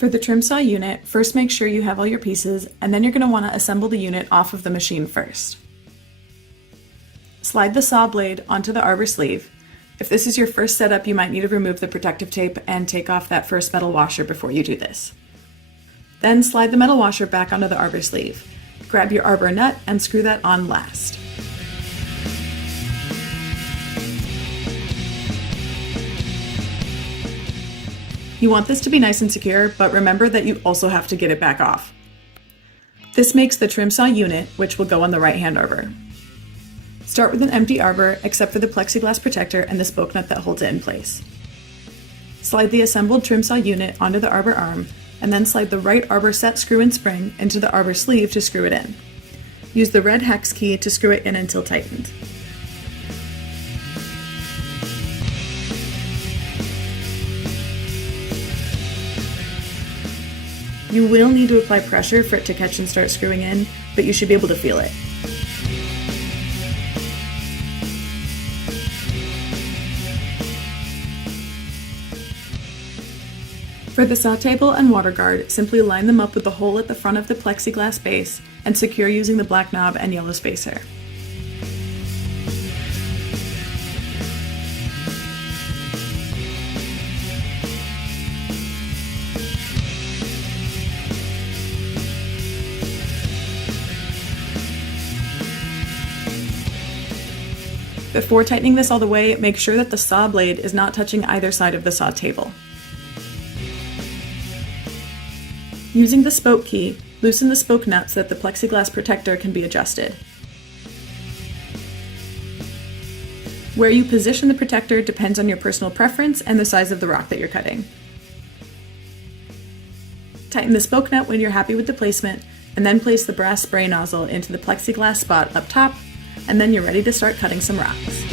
For the trim saw unit, first make sure you have all your pieces, and then you're going to want to assemble the unit off of the machine first. Slide the saw blade onto the arbor sleeve. If this is your first setup, you might need to remove the protective tape and take off that first metal washer before you do this. Then slide the metal washer back onto the arbor sleeve. Grab your arbor nut and screw that on last. You want this to be nice and secure, but remember that you also have to get it back off. This makes the trim saw unit, which will go on the right-hand arbor. Start with an empty arbor, except for the plexiglass protector and the spoke nut that holds it in place. Slide the assembled trim saw unit onto the arbor arm, and then slide the right arbor set screw and spring into the arbor sleeve to screw it in. Use the red hex key to screw it in until tightened. You will need to apply pressure for it to catch and start screwing in, but you should be able to feel it. For the saw table and water guard, simply line them up with the hole at the front of the plexiglass base and secure using the black knob and yellow spacer. Before tightening this all the way, make sure that the saw blade is not touching either side of the saw table. Using the spoke key, loosen the spoke nut so that the plexiglass protector can be adjusted. Where you position the protector depends on your personal preference and the size of the rock that you're cutting. Tighten the spoke nut when you're happy with the placement, and then place the brass spray nozzle into the plexiglass spot up top, and then you're ready to start cutting some rocks.